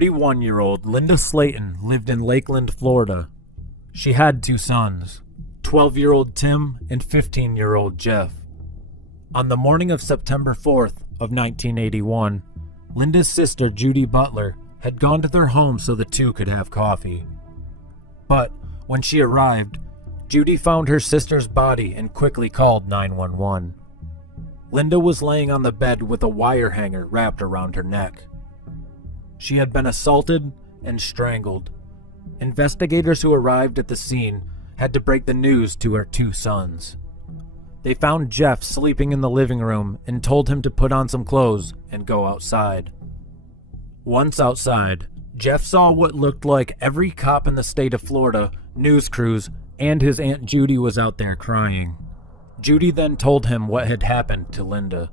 31-year-old Linda Slayton lived in Lakeland, Florida. She had two sons, 12-year-old Tim and 15-year-old Jeff. On the morning of September 4th of 1981, Linda's sister Judy Butler had gone to their home so the two could have coffee. But when she arrived, Judy found her sister's body and quickly called 911. Linda was laying on the bed with a wire hanger wrapped around her neck. She had been assaulted and strangled. Investigators who arrived at the scene had to break the news to her two sons. They found Jeff sleeping in the living room and told him to put on some clothes and go outside. Once outside, Jeff saw what looked like every cop in the state of Florida, news crews, and his Aunt Judy was out there crying. Judy then told him what had happened to Linda.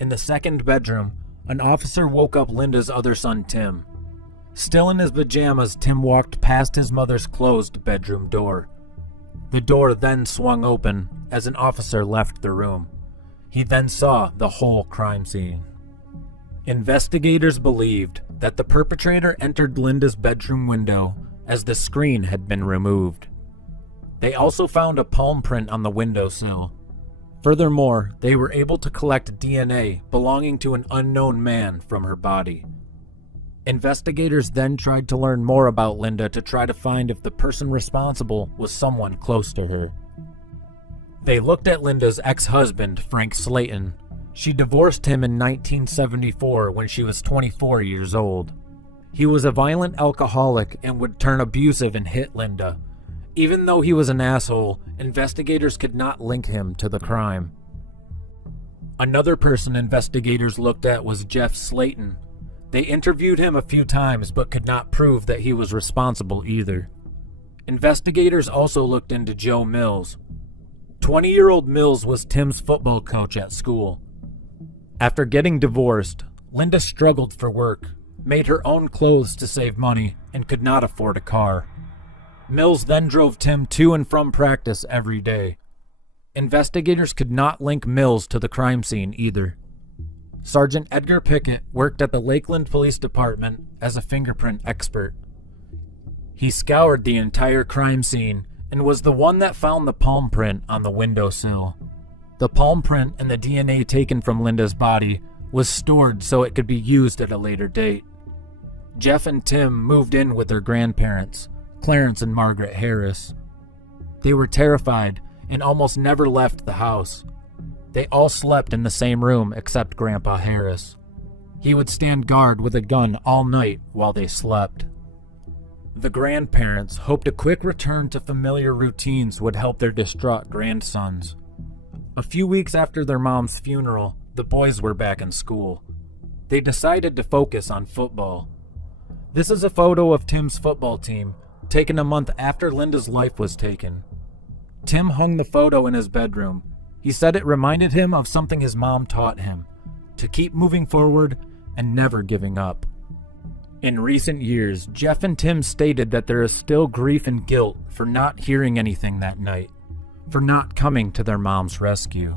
In the second bedroom, an officer woke up Linda's other son, Tim. Still in his pajamas, Tim walked past his mother's closed bedroom door. The door then swung open as an officer left the room. He then saw the whole crime scene. Investigators believed that the perpetrator entered Linda's bedroom window as the screen had been removed. They also found a palm print on the windowsill. Furthermore, they were able to collect DNA belonging to an unknown man from her body. Investigators then tried to learn more about Linda to try to find if the person responsible was someone close to her. They looked at Linda's ex-husband, Frank Slayton. She divorced him in 1974 when she was 24 years old. He was a violent alcoholic and would turn abusive and hit Linda. Even though he was an asshole, investigators could not link him to the crime. Another person investigators looked at was Jeff Slayton. They interviewed him a few times but could not prove that he was responsible either. Investigators also looked into Joe Mills. 20-year-old Mills was Tim's football coach at school. After getting divorced, Linda struggled for work, made her own clothes to save money, and could not afford a car. Mills then drove Tim to and from practice every day. Investigators could not link Mills to the crime scene either. Sergeant Edgar Pickett worked at the Lakeland Police Department as a fingerprint expert. He scoured the entire crime scene and was the one that found the palm print on the windowsill. The palm print and the DNA taken from Linda's body was stored so it could be used at a later date. Jeff and Tim moved in with their grandparents, Clarence and Margaret Harris. They were terrified and almost never left the house. They all slept in the same room except Grandpa Harris. He would stand guard with a gun all night while they slept. The grandparents hoped a quick return to familiar routines would help their distraught grandsons. A few weeks after their mom's funeral, the boys were back in school. They decided to focus on football. This is a photo of Tim's football team, taken a month after Linda's life was taken. Tim hung the photo in his bedroom. He said it reminded him of something his mom taught him, to keep moving forward and never giving up. In recent years, Jeff and Tim stated that there is still grief and guilt for not hearing anything that night, for not coming to their mom's rescue.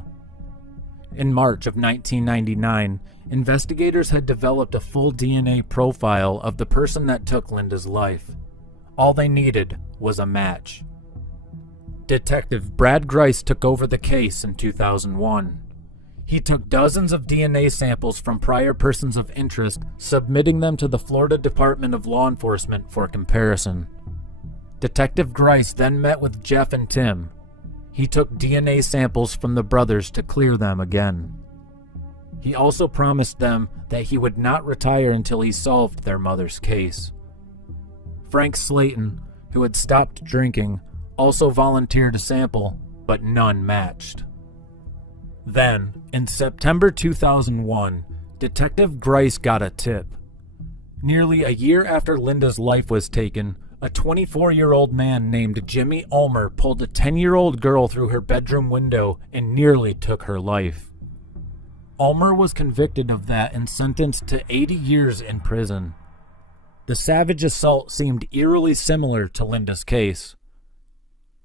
In March of 1999, investigators had developed a full DNA profile of the person that took Linda's life. All they needed was a match. Detective Brad Grice took over the case in 2001. He took dozens of DNA samples from prior persons of interest, submitting them to the Florida Department of Law Enforcement for comparison. Detective Grice then met with Jeff and Tim. He took DNA samples from the brothers to clear them again. He also promised them that he would not retire until he solved their mother's case. Frank Slayton, who had stopped drinking, also volunteered a sample, but none matched. Then, in September 2001, Detective Grice got a tip. Nearly a year after Linda's life was taken, a 24-year-old man named Jimmy Ulmer pulled a 10-year-old girl through her bedroom window and nearly took her life. Ulmer was convicted of that and sentenced to 80 years in prison. The savage assault seemed eerily similar to Linda's case.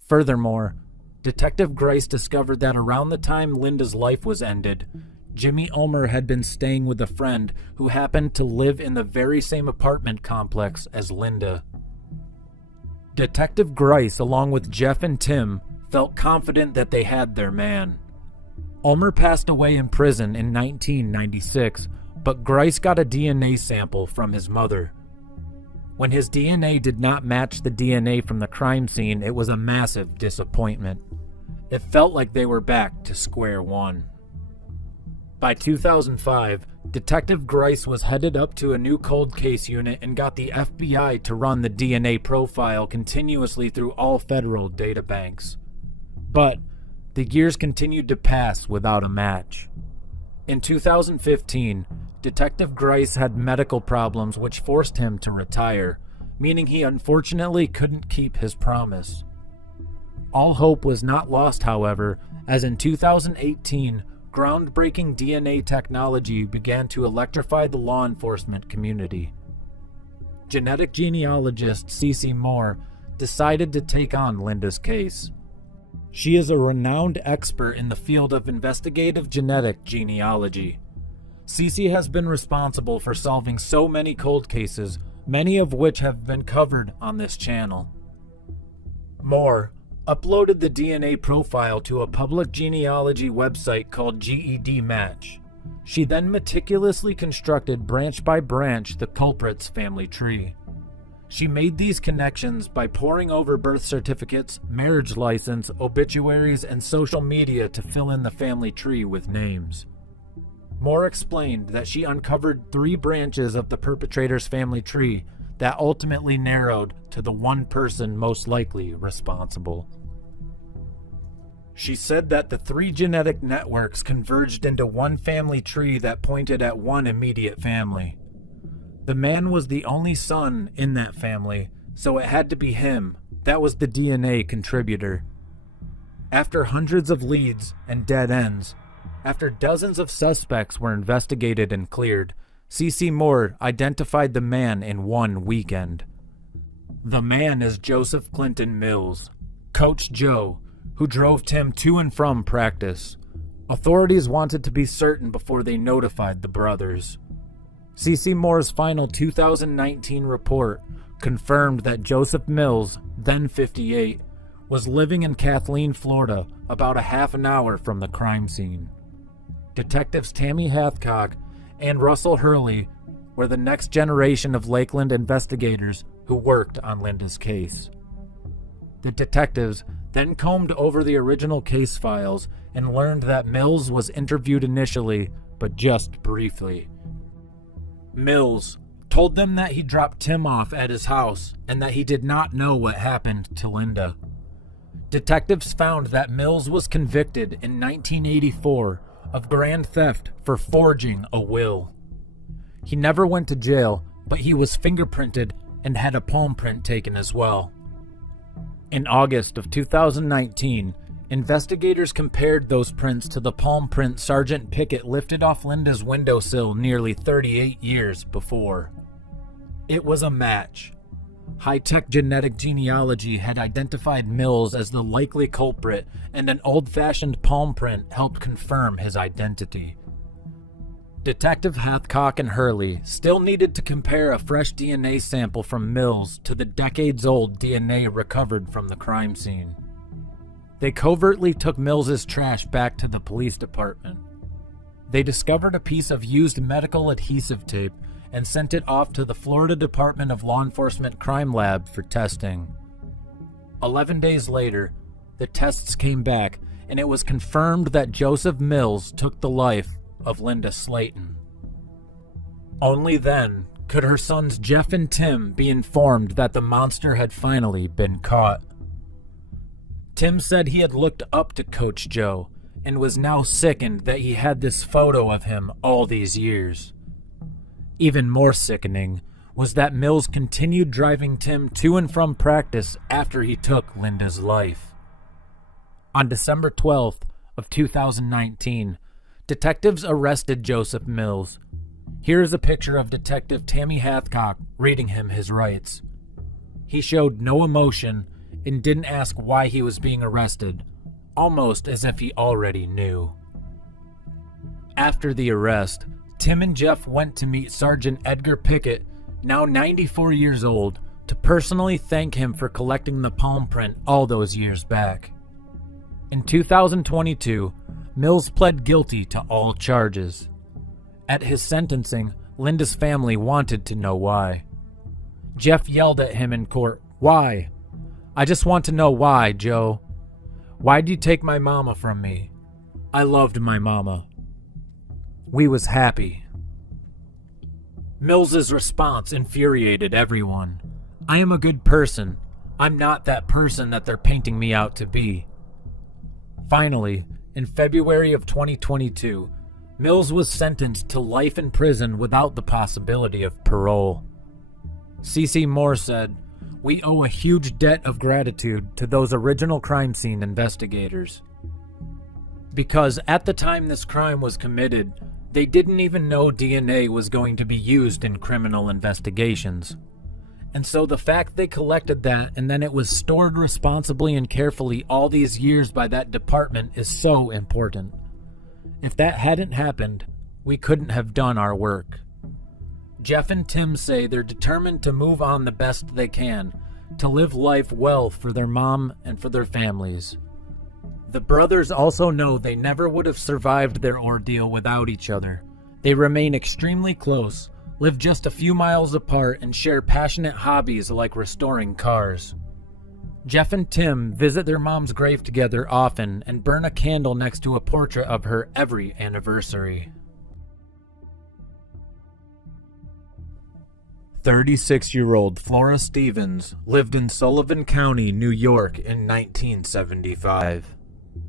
Furthermore, Detective Grice discovered that around the time Linda's life was ended, Jimmy Ulmer had been staying with a friend who happened to live in the very same apartment complex as Linda. Detective Grice, along with Jeff and Tim, felt confident that they had their man. Ulmer passed away in prison in 1996, but Grice got a DNA sample from his mother. When his DNA did not match the DNA from the crime scene, it was a massive disappointment. It felt like they were back to square one. By 2005, Detective Grice was headed up to a new cold case unit and got the FBI to run the DNA profile continuously through all federal databanks. But the years continued to pass without a match. In 2015, Detective Grice had medical problems which forced him to retire, meaning he unfortunately couldn't keep his promise. All hope was not lost, however, as in 2018, groundbreaking DNA technology began to electrify the law enforcement community. Genetic genealogist Cece Moore decided to take on Linda's case. She is a renowned expert in the field of investigative genetic genealogy. Cece has been responsible for solving so many cold cases, many of which have been covered on this channel. Moore uploaded the DNA profile to a public genealogy website called GED Match. She then meticulously constructed branch by branch the culprit's family tree. She made these connections by poring over birth certificates, marriage license, obituaries, and social media to fill in the family tree with names. Moore explained that she uncovered 3 branches of the perpetrator's family tree that ultimately narrowed to the one person most likely responsible. She said that the 3 genetic networks converged into one family tree that pointed at one immediate family. The man was the only son in that family, so it had to be him. That was the DNA contributor. After hundreds of leads and dead ends, after dozens of suspects were investigated and cleared, Cece Moore identified the man in one weekend. The man is Joseph Clinton Mills, Coach Joe, who drove Tim to and from practice. Authorities wanted to be certain before they notified the brothers. Cece Moore's final 2019 report confirmed that Joseph Mills, then 58, was living in Kathleen, Florida, about a half an hour from the crime scene. Detectives Tammy Hathcock and Russell Hurley were the next generation of Lakeland investigators who worked on Linda's case. The detectives then combed over the original case files and learned that Mills was interviewed initially, but just briefly. Mills told them that he dropped Tim off at his house and that he did not know what happened to Linda. Detectives found that Mills was convicted in 1984 of grand theft for forging a will. He never went to jail, but he was fingerprinted and had a palm print taken as well. In August of 2019, investigators compared those prints to the palm print Sergeant Pickett lifted off Linda's windowsill nearly 38 years before. It was a match. High-tech genetic genealogy had identified Mills as the likely culprit, and an old-fashioned palm print helped confirm his identity. Detective Hathcock and Hurley still needed to compare a fresh DNA sample from Mills to the decades-old DNA recovered from the crime scene. They covertly took Mills's trash back to the police department. They discovered a piece of used medical adhesive tape and sent it off to the Florida Department of Law Enforcement Crime Lab for testing. 11 days later, the tests came back and it was confirmed that Joseph Mills took the life of Linda Slayton. Only then could her sons Jeff and Tim be informed that the monster had finally been caught. Tim said he had looked up to Coach Joe and was now sickened that he had this photo of him all these years. Even more sickening was that Mills continued driving Tim to and from practice after he took Linda's life. On December 12th of 2019, detectives arrested Joseph Mills. Here is a picture of Detective Tammy Hathcock reading him his rights. He showed no emotion and didn't ask why he was being arrested, almost as if he already knew. After the arrest, Tim and Jeff went to meet Sergeant Edgar Pickett, now 94 years old, to personally thank him for collecting the palm print all those years back. In 2022, Mills pled guilty to all charges. At his sentencing, Linda's family wanted to know why. Jeff yelled at him in court, "Why? I just want to know why, Joe. Why'd you take my mama from me? I loved my mama. We was happy." Mills's response infuriated everyone. "I am a good person. I'm not that person that they're painting me out to be." Finally, in February of 2022, Mills was sentenced to life in prison without the possibility of parole. C.C. Moore said, "We owe a huge debt of gratitude to those original crime scene investigators. Because at the time this crime was committed, they didn't even know DNA was going to be used in criminal investigations. And so the fact they collected that and then it was stored responsibly and carefully all these years by that department is so important. If that hadn't happened, we couldn't have done our work." Jeff and Tim say they're determined to move on the best they can, to live life well for their mom and for their families. The brothers also know they never would have survived their ordeal without each other. They remain extremely close, live just a few miles apart, and share passionate hobbies like restoring cars. Jeff and Tim visit their mom's grave together often and burn a candle next to a portrait of her every anniversary. 36-year-old Flora Stevens lived in Sullivan County, New York in 1975.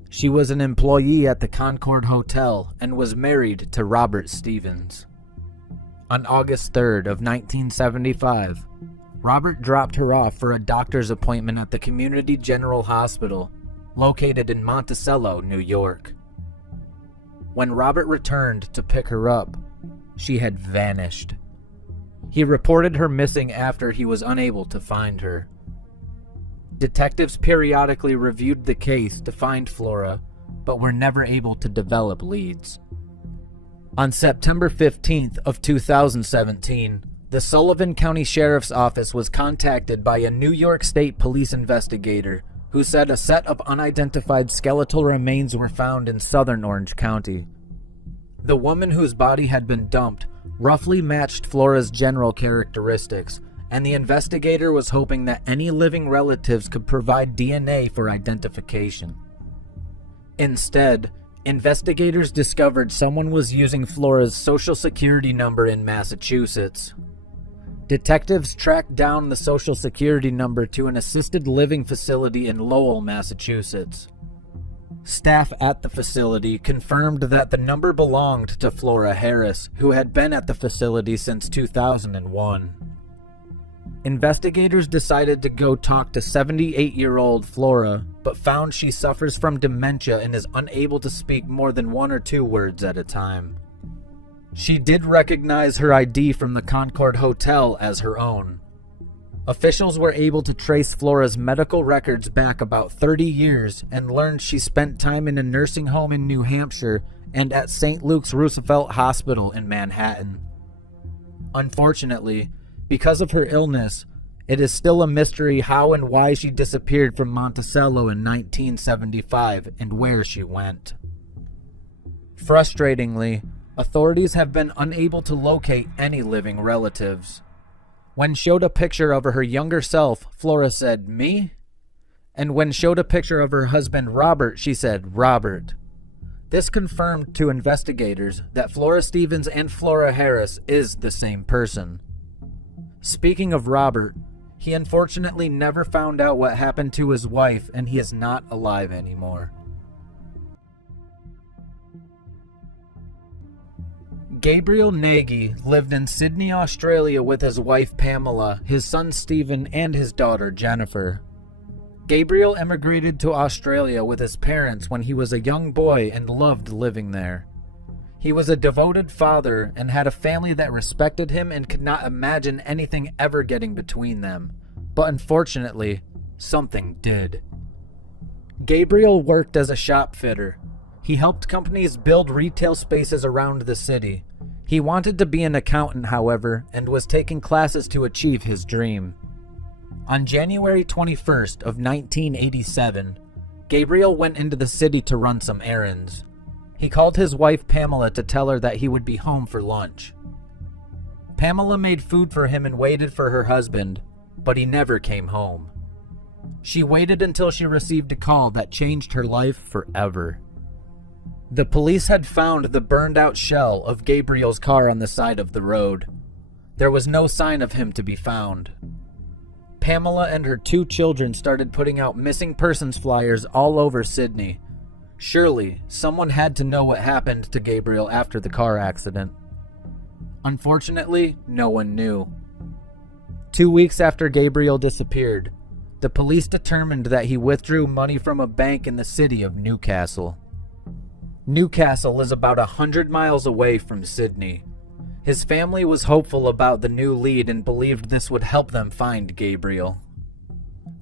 She was an employee at the Concord Hotel and was married to Robert Stevens. On August 3rd of 1975, Robert dropped her off for a doctor's appointment at the Community General Hospital, located in Monticello, New York. When Robert returned to pick her up, she had vanished. He reported her missing after he was unable to find her. Detectives periodically reviewed the case to find Flora, but were never able to develop leads. On September 15th of 2017, the Sullivan County Sheriff's Office was contacted by a New York State police investigator who said a set of unidentified skeletal remains were found in southern Orange County. The woman whose body had been dumped roughly matched Flora's general characteristics, and the investigator was hoping that any living relatives could provide DNA for identification. Instead, investigators discovered someone was using Flora's social security number in Massachusetts. Detectives tracked down the social security number to an assisted living facility in Lowell, Massachusetts. Staff at the facility confirmed that the number belonged to Flora Harris, who had been at the facility since 2001. Investigators decided to go talk to 78-year-old Flora, but found she suffers from dementia and is unable to speak more than 1 or 2 words at a time. She did recognize her ID from the Concord Hotel as her own. Officials were able to trace Flora's medical records back about 30 years and learned she spent time in a nursing home in New Hampshire and at St. Luke's Roosevelt Hospital in Manhattan. Unfortunately, because of her illness, it is still a mystery how and why she disappeared from Monticello in 1975 and where she went. Frustratingly, authorities have been unable to locate any living relatives. When showed a picture of her younger self, Flora said, "Me?" And when showed a picture of her husband, Robert, she said, "Robert." This confirmed to investigators that Flora Stevens and Flora Harris is the same person. Speaking of Robert, he unfortunately never found out what happened to his wife, and he is not alive anymore. Gabriel Nagy lived in Sydney, Australia with his wife Pamela, his son Stephen, and his daughter Jennifer. Gabriel immigrated to Australia with his parents when he was a young boy and loved living there. He was a devoted father and had a family that respected him and could not imagine anything ever getting between them. But unfortunately, something did. Gabriel worked as a shop fitter. He helped companies build retail spaces around the city. He wanted to be an accountant, however, and was taking classes to achieve his dream. On January 21st of 1987, Gabriel went into the city to run some errands. He called his wife Pamela to tell her that he would be home for lunch. Pamela made food for him and waited for her husband, but he never came home. She waited until she received a call that changed her life forever. The police had found the burned-out shell of Gabriel's car on the side of the road. There was no sign of him to be found. Pamela and her 2 children started putting out missing persons flyers all over Sydney. Surely, someone had to know what happened to Gabriel after the car accident. Unfortunately, no one knew. 2 weeks after Gabriel disappeared, the police determined that he withdrew money from a bank in the city of Newcastle. Newcastle is about 100 miles away from Sydney. His family was hopeful about the new lead and believed this would help them find Gabriel.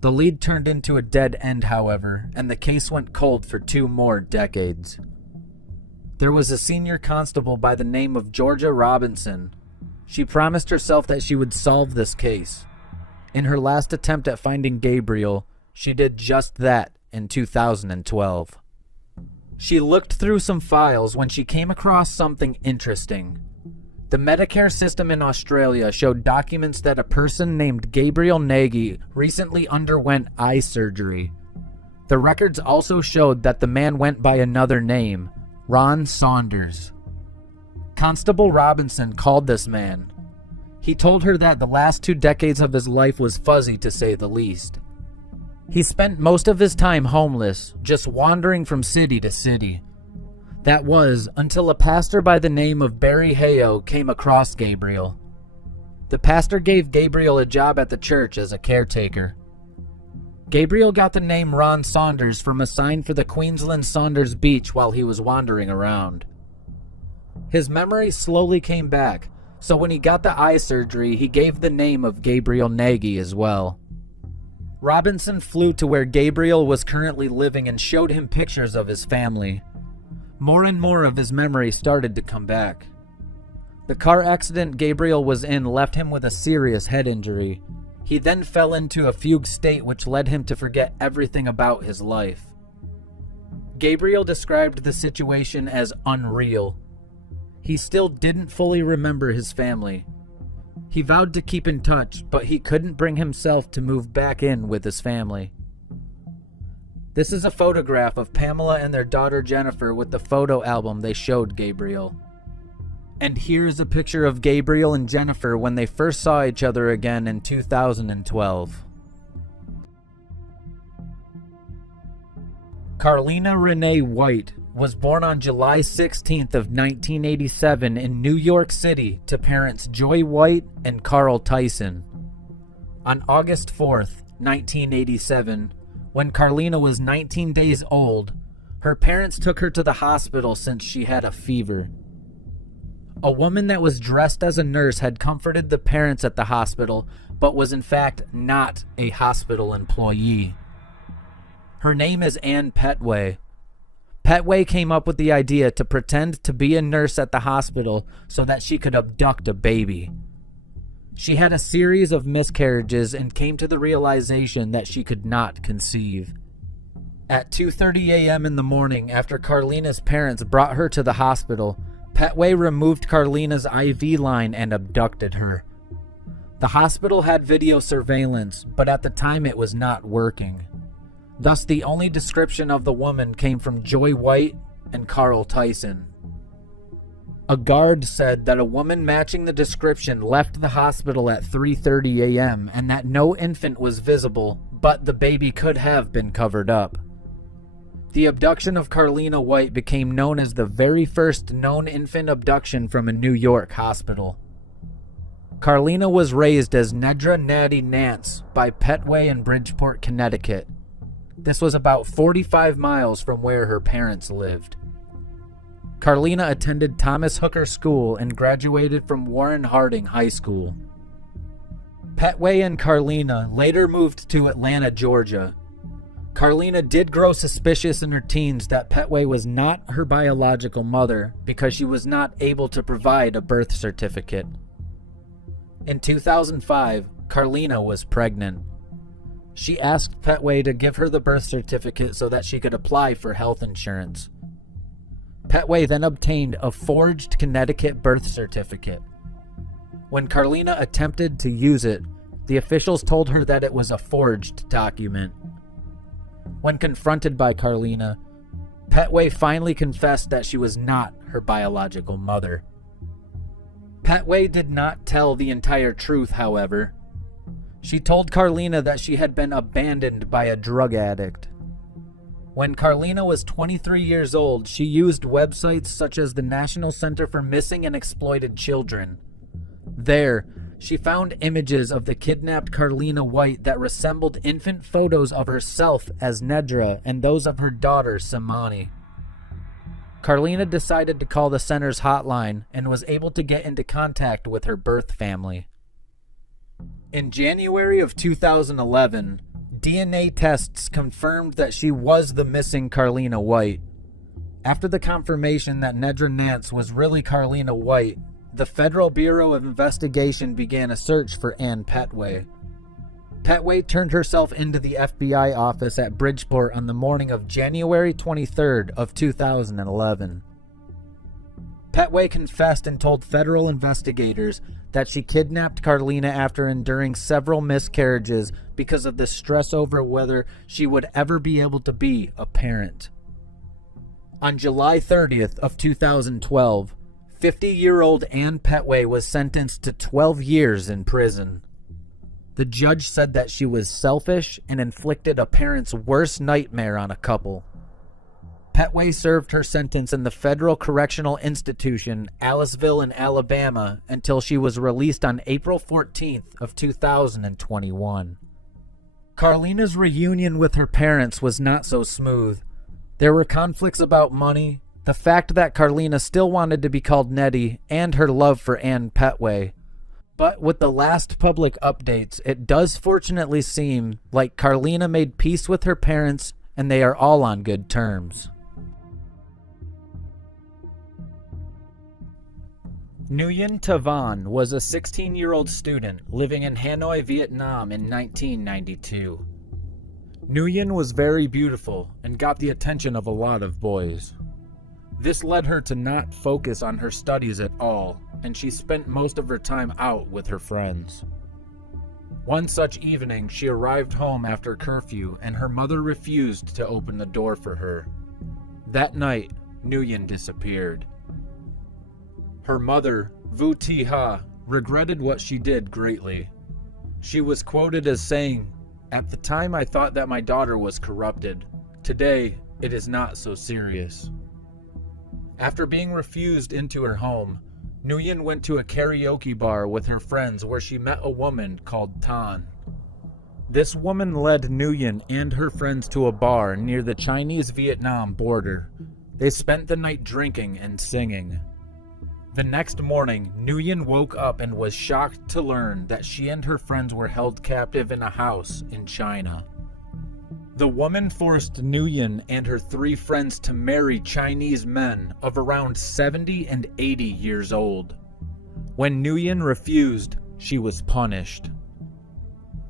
The lead turned into a dead end, however, and the case went cold for 2 more decades. There was a senior constable by the name of Georgia Robinson. She promised herself that she would solve this case. In her last attempt at finding Gabriel, she did just that in 2012. She looked through some files when she came across something interesting. The Medicare system in Australia showed documents that a person named Gabriel Nagy recently underwent eye surgery. The records also showed that the man went by another name, Ron Saunders. Constable Robinson called this man. He told her that the last 2 decades of his life was fuzzy, to say the least. He spent most of his time homeless, just wandering from city to city. That was until a pastor by the name of Barry Hayo came across Gabriel. The pastor gave Gabriel a job at the church as a caretaker. Gabriel got the name Ron Saunders from a sign for the Queensland Saunders Beach while he was wandering around. His memory slowly came back, so when he got the eye surgery, he gave the name of Gabriel Nagy as well. Robinson flew to where Gabriel was currently living and showed him pictures of his family. More and more of his memory started to come back. The car accident Gabriel was in left him with a serious head injury. He then fell into a fugue state which led him to forget everything about his life. Gabriel described the situation as unreal. He still didn't fully remember his family. He vowed to keep in touch, but he couldn't bring himself to move back in with his family. This is a photograph of Pamela and their daughter Jennifer with the photo album they showed Gabriel. And here's a picture of Gabriel and Jennifer when they first saw each other again in 2012. Carlina Renee White was born on July 16th of 1987 in New York City to parents Joy White and Carl Tyson. On August 4th, 1987, when Carlina was 19 days old, her parents took her to the hospital since she had a fever. A woman that was dressed as a nurse had comforted the parents at the hospital, but was in fact not a hospital employee. Her name is Ann Petway. Petway came up with the idea to pretend to be a nurse at the hospital so that she could abduct a baby. She had a series of miscarriages and came to the realization that she could not conceive. At 2:30 a.m. in the morning, after Carlina's parents brought her to the hospital, Petway removed Carlina's IV line and abducted her. The hospital had video surveillance, but at the time it was not working. Thus, the only description of the woman came from Joy White and Carl Tyson. A guard said that a woman matching the description left the hospital at 3:30 a.m. and that no infant was visible, but the baby could have been covered up. The abduction of Carlina White became known as the very first known infant abduction from a New York hospital. Carlina was raised as Nedra Natty Nance by Petway in Bridgeport, Connecticut. This was about 45 miles from where her parents lived. Carlina attended Thomas Hooker School and graduated from Warren Harding High School. Petway and Carlina later moved to Atlanta, Georgia. Carlina did grow suspicious in her teens that Petway was not her biological mother because she was not able to provide a birth certificate. In 2005, Carlina was pregnant. She asked Petway to give her the birth certificate so that she could apply for health insurance. Petway then obtained a forged Connecticut birth certificate. When Carlina attempted to use it, the officials told her that it was a forged document. When confronted by Carlina, Petway finally confessed that she was not her biological mother. Petway did not tell the entire truth, however. She told Carlina that she had been abandoned by a drug addict. When Carlina was 23 years old, she used websites such as the National Center for Missing and Exploited Children. There, she found images of the kidnapped Carlina White that resembled infant photos of herself as Nedra and those of her daughter, Samani. Carlina decided to call the center's hotline and was able to get into contact with her birth family. In January of 2011, DNA tests confirmed that she was the missing Carlina White. After the confirmation that Nedra Nance was really Carlina White, the Federal Bureau of Investigation began a search for Ann Petway. Petway turned herself into the FBI office at Bridgeport on the morning of January 23rd of 2011. Petway confessed and told federal investigators that she kidnapped Carlina after enduring several miscarriages because of the stress over whether she would ever be able to be a parent. On July 30th of 2012, 50-year-old Ann Petway was sentenced to 12 years in prison. The judge said that she was selfish and inflicted a parent's worst nightmare on a couple. Petway served her sentence in the Federal Correctional Institution, Aliceville in Alabama, until she was released on April 14th of 2021. Carlina's reunion with her parents was not so smooth. There were conflicts about money, the fact that Carlina still wanted to be called Nettie, and her love for Ann Petway. But with the last public updates, it does fortunately seem like Carlina made peace with her parents and they are all on good terms. Nguyen Tavan was a 16-year-old student living in Hanoi, Vietnam in 1992. Nguyen was very beautiful and got the attention of a lot of boys. This led her to not focus on her studies at all, and she spent most of her time out with her friends. One such evening, she arrived home after curfew, and her mother refused to open the door for her. That night, Nguyen disappeared. Her mother, Vu Thi Ha, regretted what she did greatly. She was quoted as saying, "At the time I thought that my daughter was corrupted. Today, it is not so serious." After being refused into her home, Nguyen went to a karaoke bar with her friends where she met a woman called Tan. This woman led Nguyen and her friends to a bar near the Chinese-Vietnam border. They spent the night drinking and singing. The next morning, Nguyen woke up and was shocked to learn that she and her friends were held captive in a house in China. The woman forced Nguyen and her 3 friends to marry Chinese men of around 70 and 80 years old. When Nguyen refused, she was punished.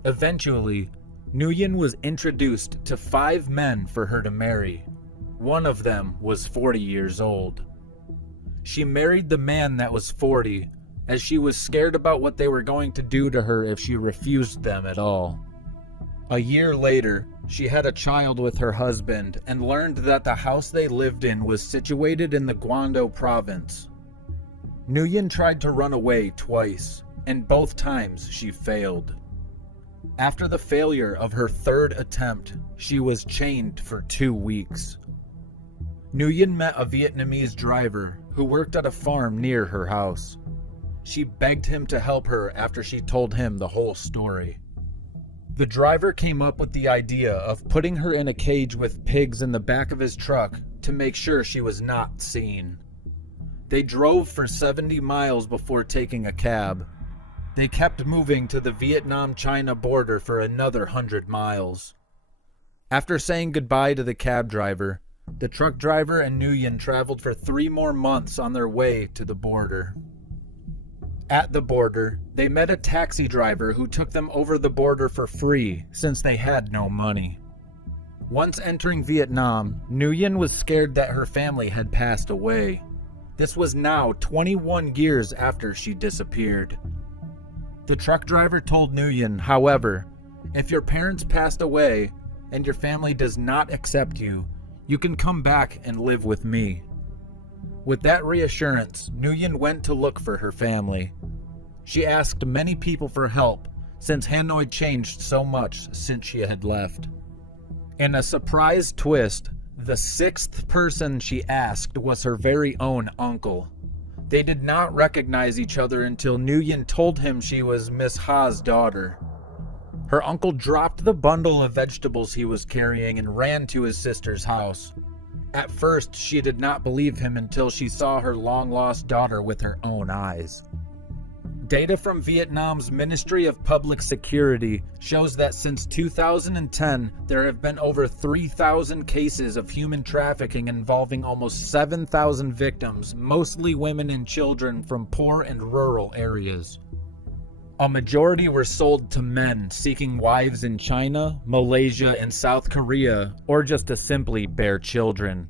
Eventually, Nguyen was introduced to 5 men for her to marry. One of them was 40 years old. She married the man that was 40, as she was scared about what they were going to do to her if she refused them at all. A year later, she had a child with her husband and learned that the house they lived in was situated in the Guangdong province. Nguyen tried to run away twice, and both times she failed. After the failure of her 3rd attempt, she was chained for 2 weeks. Nguyen met a Vietnamese driver who worked at a farm near her house. She begged him to help her after she told him the whole story. The driver came up with the idea of putting her in a cage with pigs in the back of his truck to make sure she was not seen. They drove for 70 miles before taking a cab. They kept moving to the Vietnam-China border for another 100 miles. After saying goodbye to the cab driver, the truck driver and Nguyen traveled for 3 more months on their way to the border. At the border, they met a taxi driver who took them over the border for free since they had no money. Once entering Vietnam, Nguyen was scared that her family had passed away. This was now 21 years after she disappeared. The truck driver told Nguyen, however, if your parents passed away and your family does not accept you, you can come back and live with me. With that reassurance, Nguyen went to look for her family. She asked many people for help since Hanoi changed so much since she had left. In a surprise twist, the 6th person she asked was her very own uncle. They did not recognize each other until Nguyen told him she was Miss Ha's daughter. Her uncle dropped the bundle of vegetables he was carrying and ran to his sister's house. At first, she did not believe him until she saw her long-lost daughter with her own eyes. Data from Vietnam's Ministry of Public Security shows that since 2010, there have been over 3,000 cases of human trafficking involving almost 7,000 victims, mostly women and children from poor and rural areas. A majority were sold to men seeking wives in China, Malaysia, and South Korea, or just to simply bear children.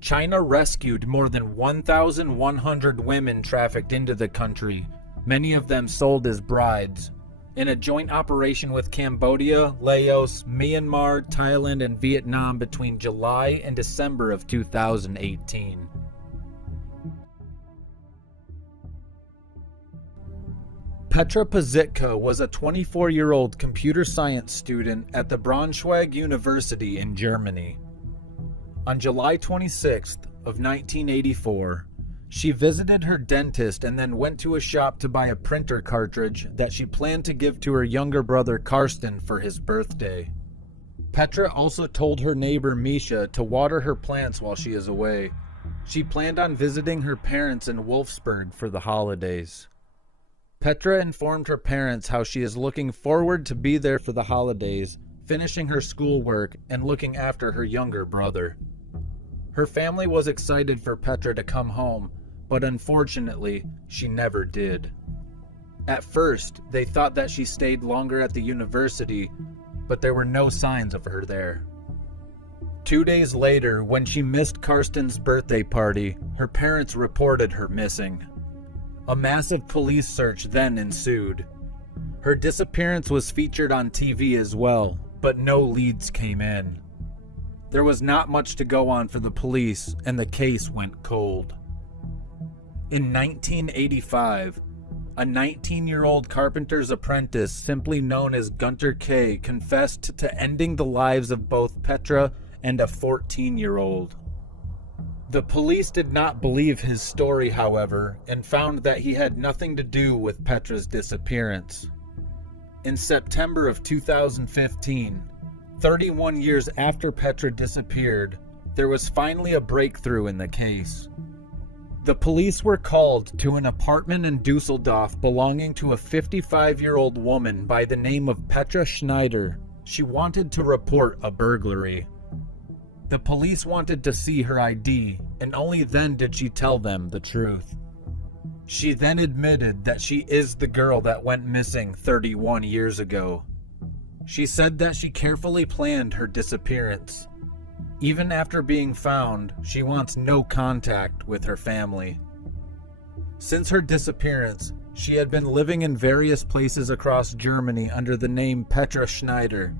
China rescued more than 1,100 women trafficked into the country, many of them sold as brides, in a joint operation with Cambodia, Laos, Myanmar, Thailand, and Vietnam between July and December of 2018. Petra Pazitka was a 24-year-old computer science student at the Braunschweig University in Germany. On July 26th of 1984, she visited her dentist and then went to a shop to buy a printer cartridge that she planned to give to her younger brother Karsten for his birthday. Petra also told her neighbor Misha to water her plants while she is away. She planned on visiting her parents in Wolfsburg for the holidays. Petra informed her parents how she is looking forward to be there for the holidays, finishing her schoolwork and looking after her younger brother. Her family was excited for Petra to come home, but unfortunately, she never did. At first, they thought that she stayed longer at the university, but there were no signs of her there. 2 days later, when she missed Karsten's birthday party, her parents reported her missing. A massive police search then ensued. Her disappearance was featured on TV as well, but no leads came in. There was not much to go on for the police, and the case went cold. In 1985, a 19-year-old carpenter's apprentice, simply known as Gunter K., confessed to ending the lives of both Petra and a 14-year-old. The police did not believe his story, however, and found that he had nothing to do with Petra's disappearance. In September of 2015, 31 years after Petra disappeared, there was finally a breakthrough in the case. The police were called to an apartment in Dusseldorf belonging to a 55-year-old woman by the name of Petra Schneider. She wanted to report a burglary. The police wanted to see her ID, and only then did she tell them the truth. She then admitted that she is the girl that went missing 31 years ago. She said that she carefully planned her disappearance. Even after being found, she wants no contact with her family. Since her disappearance, she had been living in various places across Germany under the name Petra Schneider.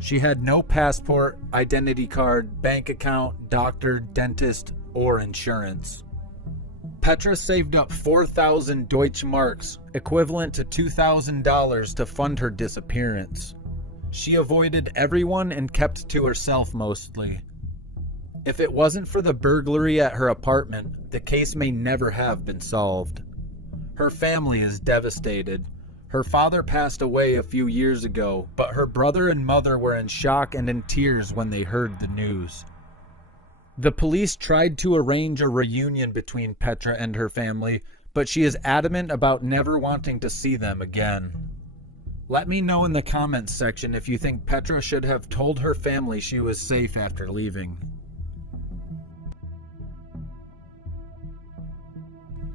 She had no passport, identity card, bank account, doctor, dentist, or insurance. Petra saved up 4,000 Deutsche Marks, equivalent to $2,000, to fund her disappearance. She avoided everyone and kept to herself mostly. If it wasn't for the burglary at her apartment, the case may never have been solved. Her family is devastated. Her father passed away a few years ago, but her brother and mother were in shock and in tears when they heard the news. The police tried to arrange a reunion between Petra and her family, but she is adamant about never wanting to see them again. Let me know in the comments section if you think Petra should have told her family she was safe after leaving.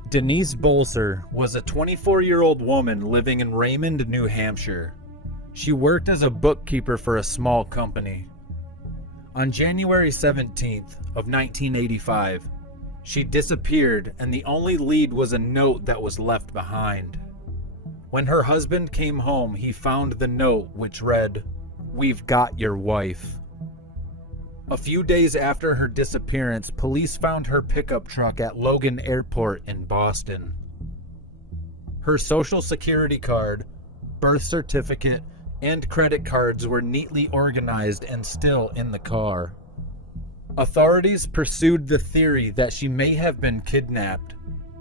Denise Bolser was a 24-year-old woman living in Raymond, New Hampshire. She worked as a bookkeeper for a small company. On January 17th of 1985, she disappeared, and the only lead was a note that was left behind. When her husband came home, he found the note, which read, "We've got your wife." A few days after her disappearance, police found her pickup truck at Logan Airport in Boston. Her social security card, birth certificate, and credit cards were neatly organized and still in the car. Authorities pursued the theory that she may have been kidnapped,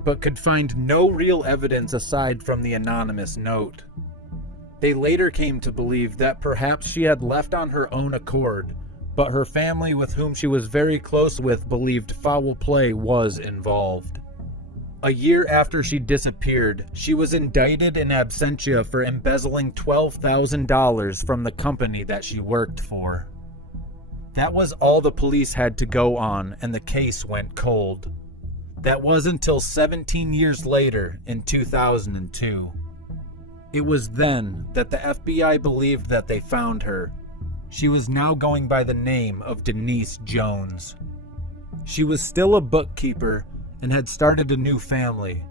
but could find no real evidence aside from the anonymous note. They later came to believe that perhaps she had left on her own accord, but her family, with whom she was very close with, believed foul play was involved. A year after she disappeared, she was indicted in absentia for embezzling $12,000 from the company that she worked for. That was all the police had to go on, and the case went cold. That was until 17 years later, in 2002. It was then that the FBI believed that they found her. She was now going by the name of Denise Jones. She was still a bookkeeper and had started a new family.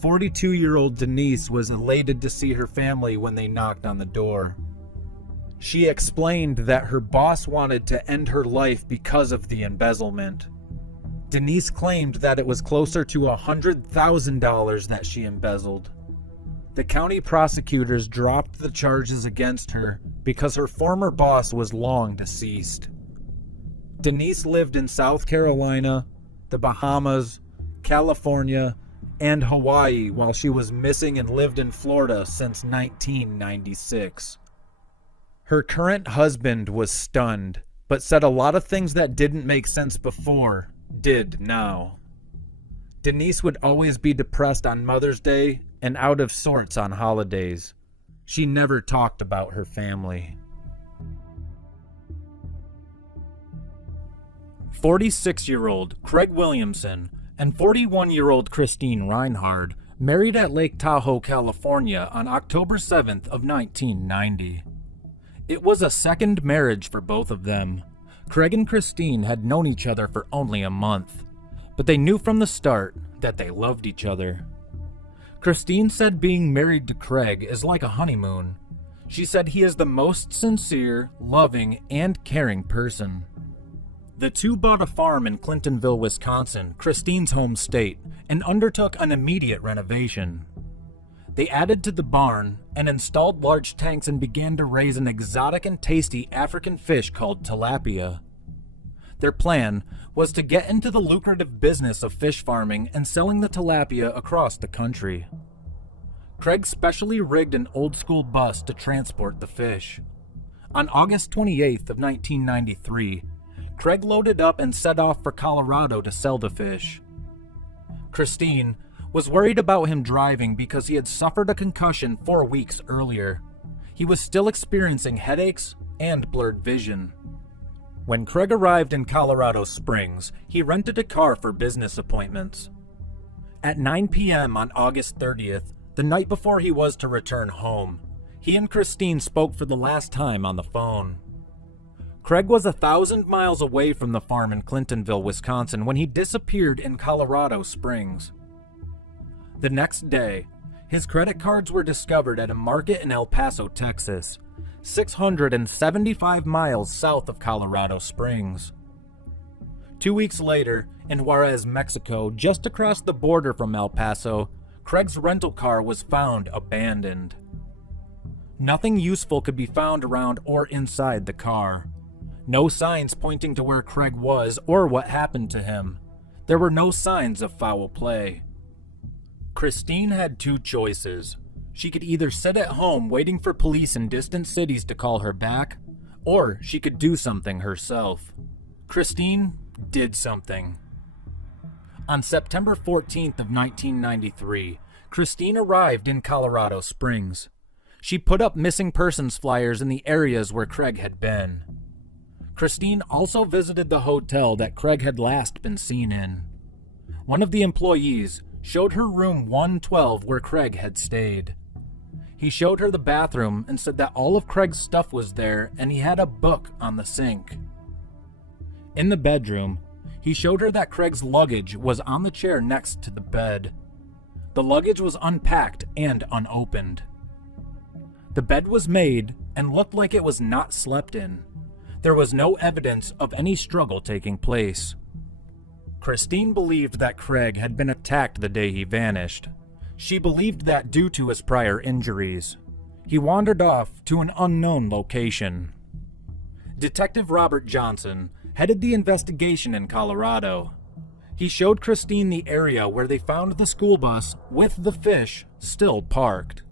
42-year-old Denise was elated to see her family when they knocked on the door. She explained that her boss wanted to end her life because of the embezzlement. Denise claimed that it was closer to $100,000 that she embezzled. The county prosecutors dropped the charges against her because her former boss was long deceased. Denise lived in South Carolina, the Bahamas, California, and Hawaii while she was missing, and lived in Florida since 1996. Her current husband was stunned, but said a lot of things that didn't make sense before did now. Denise would always be depressed on Mother's Day and out of sorts on holidays. She never talked about her family. 46-year-old Craig Williamson and 41-year-old Christine Reinhard married at Lake Tahoe, California on October 7th of 1990. It was a second marriage for both of them. Craig and Christine had known each other for only a month, but they knew from the start that they loved each other. Christine said being married to Craig is like a honeymoon. She said he is the most sincere, loving, and caring person. The two bought a farm in Clintonville, Wisconsin, Christine's home state, and undertook an immediate renovation. They added to the barn and installed large tanks and began to raise an exotic and tasty African fish called tilapia. Their plan was to get into the lucrative business of fish farming and selling the tilapia across the country. Craig specially rigged an old-school bus to transport the fish. On August 28th of 1993, Craig loaded up and set off for Colorado to sell the fish. Christine was worried about him driving because he had suffered a concussion 4 weeks earlier. He was still experiencing headaches and blurred vision. When Craig arrived in Colorado Springs, he rented a car for business appointments. At 9 p.m. on August 30th, the night before he was to return home, he and Christine spoke for the last time on the phone. Craig was 1,000 miles away from the farm in Clintonville, Wisconsin, when he disappeared in Colorado Springs. The next day, his credit cards were discovered at a market in El Paso, Texas, 675 miles south of Colorado Springs. 2 weeks later, in Juarez, Mexico, just across the border from El Paso, Craig's rental car was found abandoned. Nothing useful could be found around or inside the car. No signs pointing to where Craig was or what happened to him. There were no signs of foul play. Christine had two choices. She could either sit at home waiting for police in distant cities to call her back, or she could do something herself. Christine did something. On September 14th of 1993, Christine arrived in Colorado Springs. She put up missing persons flyers in the areas where Craig had been. Christine also visited the hotel that Craig had last been seen in. One of the employees showed her room 112 where Craig had stayed. He showed her the bathroom and said that all of Craig's stuff was there and he had a book on the sink. In the bedroom, he showed her that Craig's luggage was on the chair next to the bed. The luggage was unpacked and unopened. The bed was made and looked like it was not slept in. There was no evidence of any struggle taking place. Christine believed that Craig had been attacked the day he vanished. She believed that due to his prior injuries, he wandered off to an unknown location. Detective Robert Johnson headed the investigation in Colorado. He showed Christine the area where they found the school bus with the fish still parked.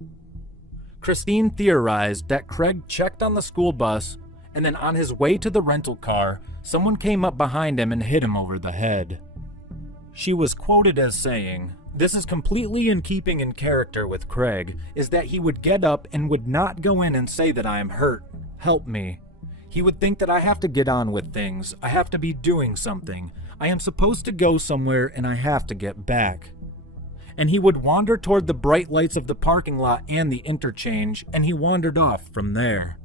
Christine theorized that Craig checked on the school bus, and then on his way to the rental car, someone came up behind him and hit him over the head. She was quoted as saying, "This is completely in keeping in character with Craig, is that he would get up and would not go in and say that I am hurt, help me. He would think that I have to get on with things, I have to be doing something, I am supposed to go somewhere and I have to get back." And he would wander toward the bright lights of the parking lot and the interchange, and he wandered off from there.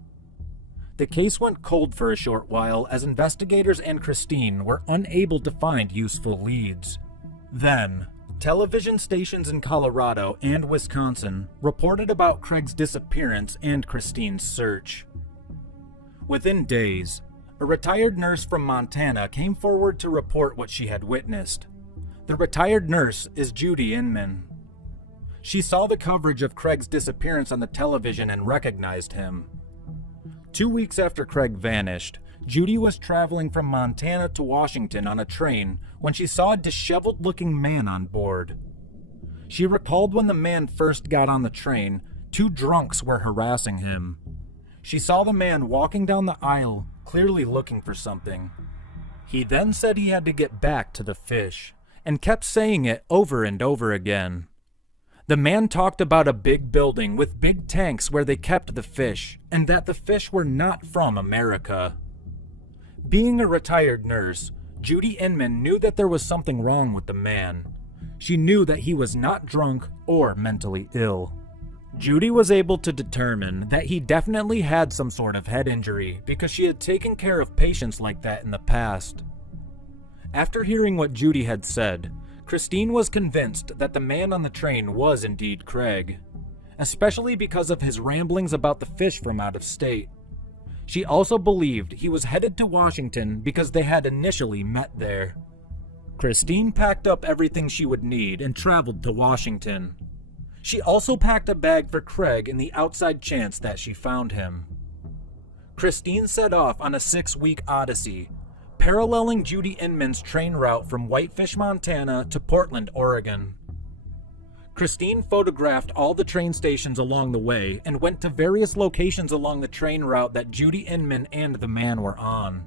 The case went cold for a short while as investigators and Christine were unable to find useful leads. Then, television stations in Colorado and Wisconsin reported about Craig's disappearance and Christine's search. Within days, a retired nurse from Montana came forward to report what she had witnessed. The retired nurse is Judy Inman. She saw the coverage of Craig's disappearance on the television and recognized him. 2 weeks after Craig vanished, Judy was traveling from Montana to Washington on a train when she saw a disheveled-looking man on board. She recalled when the man first got on the train, 2 drunks were harassing him. She saw the man walking down the aisle, clearly looking for something. He then said he had to get back to the fish, and kept saying it over and over again. The man talked about a big building with big tanks where they kept the fish, and that the fish were not from America. Being a retired nurse, Judy Inman knew that there was something wrong with the man. She knew that he was not drunk or mentally ill. Judy was able to determine that he definitely had some sort of head injury because she had taken care of patients like that in the past. After hearing what Judy had said, Christine was convinced that the man on the train was indeed Craig, especially because of his ramblings about the fish from out of state. She also believed he was headed to Washington because they had initially met there. Christine packed up everything she would need and traveled to Washington. She also packed a bag for Craig in the outside chance that she found him. Christine set off on a 6-week odyssey, paralleling Judy Inman's train route from Whitefish, Montana to Portland, Oregon. Christine photographed all the train stations along the way and went to various locations along the train route that Judy Inman and the man were on.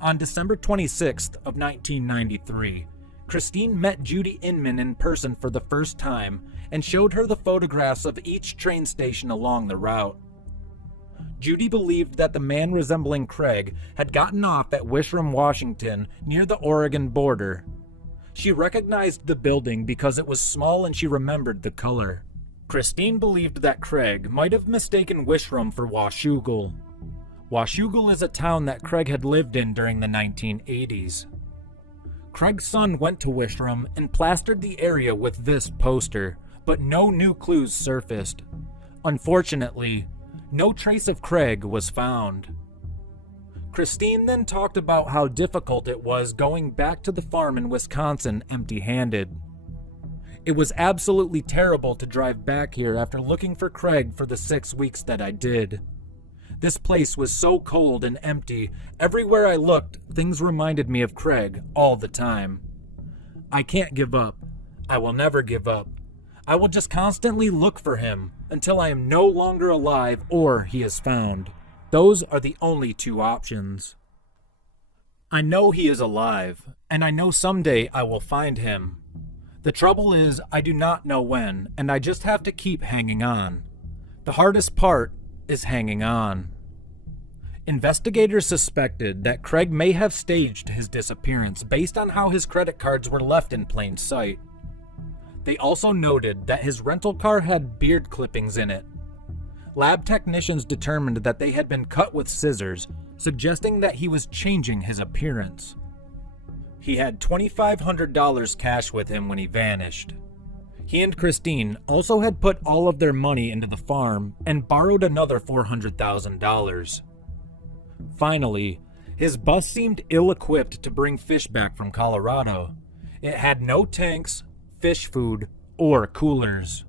On December 26th of 1993, Christine met Judy Inman in person for the first time and showed her the photographs of each train station along the route. Judy believed that the man resembling Craig had gotten off at Wishram, Washington, near the Oregon border. She recognized the building because it was small and she remembered the color. Christine believed that Craig might have mistaken Wishram for Washougal. Washougal is a town that Craig had lived in during the 1980s. Craig's son went to Wishram and plastered the area with this poster, but no new clues surfaced. Unfortunately, no trace of Craig was found. Christine then talked about how difficult it was going back to the farm in Wisconsin empty-handed. It was absolutely terrible to drive back here after looking for Craig for the 6 weeks that I did. This place was so cold and empty, everywhere I looked, things reminded me of Craig all the time. I can't give up. I will never give up. I will just constantly look for him until I am no longer alive or he is found. Those are the only 2 options. I know he is alive, and I know someday I will find him. The trouble is, I do not know when, and I just have to keep hanging on. The hardest part is hanging on. Investigators suspected that Craig may have staged his disappearance based on how his credit cards were left in plain sight. They also noted that his rental car had beard clippings in it. Lab technicians determined that they had been cut with scissors, suggesting that he was changing his appearance. He had $2,500 cash with him when he vanished. He and Christine also had put all of their money into the farm and borrowed another $400,000. Finally, his bus seemed ill-equipped to bring fish back from Colorado. It had no tanks, fish food, or coolers.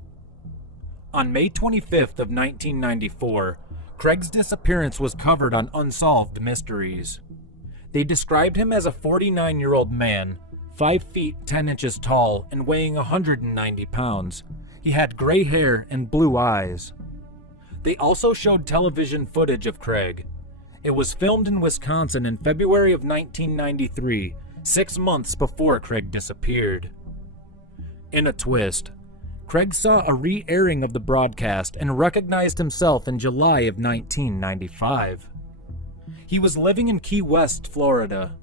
On May 25th of 1994, Craig's disappearance was covered on Unsolved Mysteries. They described him as a 49-year-old man, 5 feet 10 inches tall and weighing 190 pounds. He had gray hair and blue eyes. They also showed television footage of Craig. It was filmed in Wisconsin in February of 1993, 6 months before Craig disappeared. In a twist, Craig saw a re-airing of the broadcast and recognized himself in July of 1995. He was living in Key West, Florida.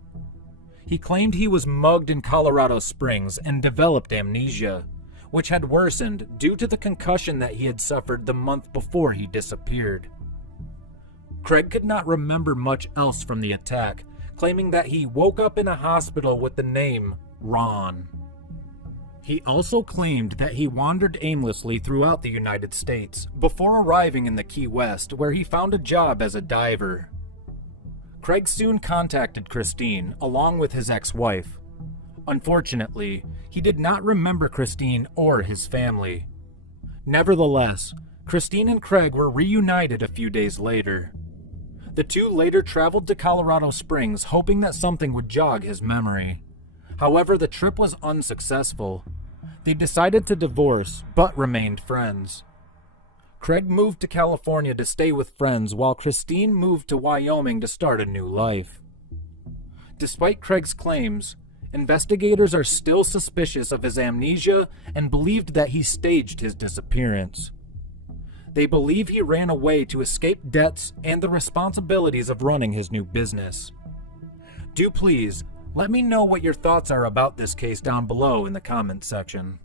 He claimed he was mugged in Colorado Springs and developed amnesia, which had worsened due to the concussion that he had suffered the month before he disappeared. Craig could not remember much else from the attack, claiming that he woke up in a hospital with the name Ron. He also claimed that he wandered aimlessly throughout the United States before arriving in the Key West, where he found a job as a diver. Craig soon contacted Christine, along with his ex-wife. Unfortunately, he did not remember Christine or his family. Nevertheless, Christine and Craig were reunited a few days later. The two later traveled to Colorado Springs, hoping that something would jog his memory. However, the trip was unsuccessful. They decided to divorce, but remained friends. Craig moved to California to stay with friends, while Christine moved to Wyoming to start a new life. Despite Craig's claims, investigators are still suspicious of his amnesia and believed that he staged his disappearance. They believe he ran away to escape debts and the responsibilities of running his new business. Do please let me know what your thoughts are about this case down below in the comments section.